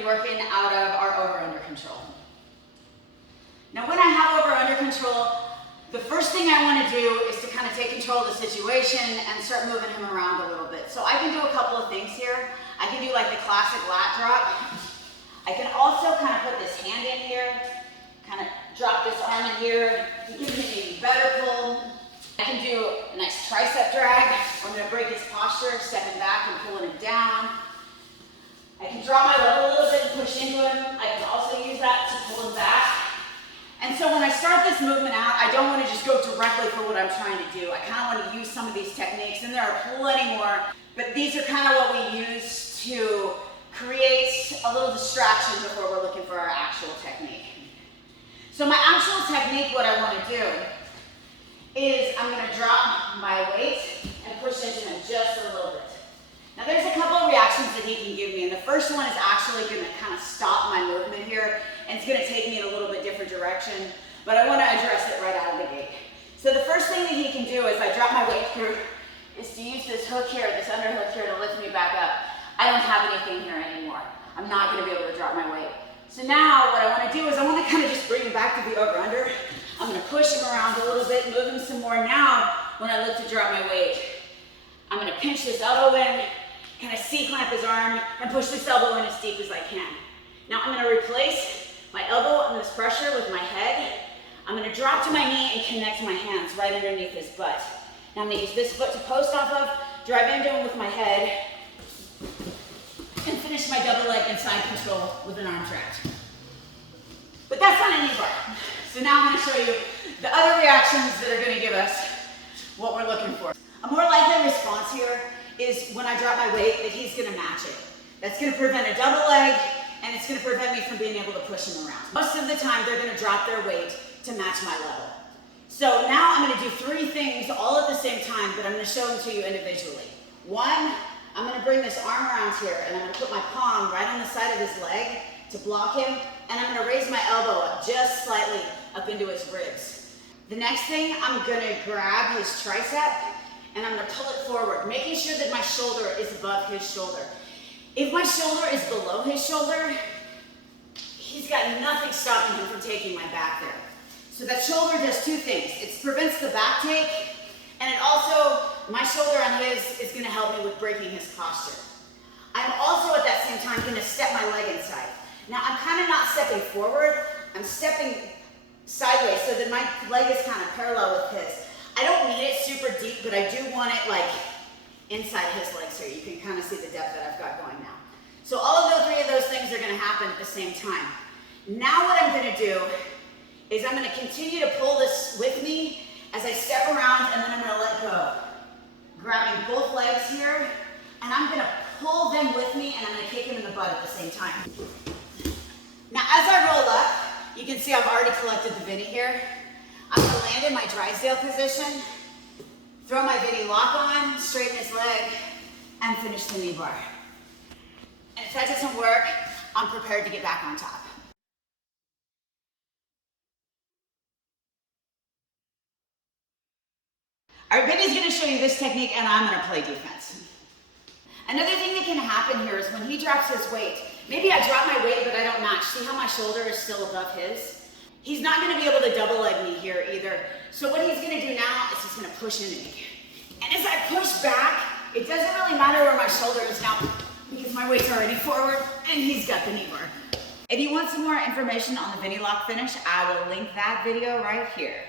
be working out of our over-under control. Now when I have over-under control, the first thing I want to do is to kind of take control of the situation and start moving him around a little bit. So I can do a couple of things here. I can do like the classic lat drop. I can also kind of put this hand in here, kind of drop this arm in here. It gives me an even better pull. I can do a nice tricep drag. I'm going to break his posture, stepping back and pulling him down. I can drop my leg a little bit and push into him. I can also use that to pull him back. And so when I start this movement out, I don't want to just go directly for what I'm trying to do. I kind of want to use some of these techniques, and there are plenty more, but these are kind of what we use to create a little distraction before we're looking for our actual technique. So my actual technique, what I want to do is I'm going to drop my weight and push into him just a little bit. Now there's a couple of reactions that he can give me, and the first one is actually going to kind of stop my movement here, and it's going to take me in a little bit different direction, but I want to address it right out of the gate. So the first thing that he can do is I drop my weight here, is to use this hook here, this underhook here to lift me back up. I don't have anything here anymore. I'm not going to be able to drop my weight. So now what I want to do is I want to kind of just bring him back to the over-under. I'm going to push him around a little bit, move him some more. Now when I look to drop my weight, I'm going to pinch this elbow in, kind of C-clamp his arm, and push this elbow in as deep as I can. Now I'm going to replace my elbow and this pressure with my head. I'm going to drop to my knee and connect my hands right underneath his butt. Now I'm going to use this foot to post off of, drive into him with my head, and finish my double leg inside control with an arm tract. But that's not a knee bar. So now I'm going to show you the other reactions that are going to give us what we're looking for. A more likely response here is when I drop my weight that he's going to match it. That's going to prevent a double leg, and it's going to prevent me from being able to push him around. Most of the time they're going to drop their weight to match my level. So now I'm going to do three things all at the same time, but I'm going to show them to you individually. One, I'm going to bring this arm around here, and I'm going to put my palm right on the side of his leg to block him, and I'm going to raise my elbow up just slightly up into his ribs. The next thing, I'm going to grab his tricep, and I'm going to pull it forward, making sure that my shoulder is above his shoulder. If my shoulder is below his shoulder, he's got nothing stopping him from taking my back there. So that shoulder does two things. It prevents the back take, and it also, my shoulder on his is going to help me with breaking his posture. I'm also at that same time going to step my leg inside. Now I'm kind of not stepping forward, I'm stepping sideways so that my leg is kind of parallel with his. I don't need it super deep, but I do want it like inside his legs here. You can kind of see the depth that I've got going now. So all of those three of those things are going to happen at the same time. Now what I'm going to do is I'm going to continue to pull this with me as I step around, and then I'm going to let go. Grabbing both legs here, and I'm going to pull them with me, and I'm going to kick him in the butt at the same time. Now as I roll up, you can see I've already collected the Vinny here. I'm going to land in my Drysdale position, throw my Vinny lock on, straighten his leg, and finish the knee bar. And if that doesn't work, I'm prepared to get back on top. All right, Bendy's going to show you this technique, and I'm going to play defense. Another thing that can happen here is when he drops his weight, maybe I drop my weight, but I don't match. See how my shoulder is still above his? He's not going to be able to double leg me here either. So what he's going to do now is he's going to push into me. And as I push back, it doesn't really matter where my shoulder is now because my weight's already forward and he's got the knee bar. If you want some more information on the Vinny lock finish, I will link that video right here.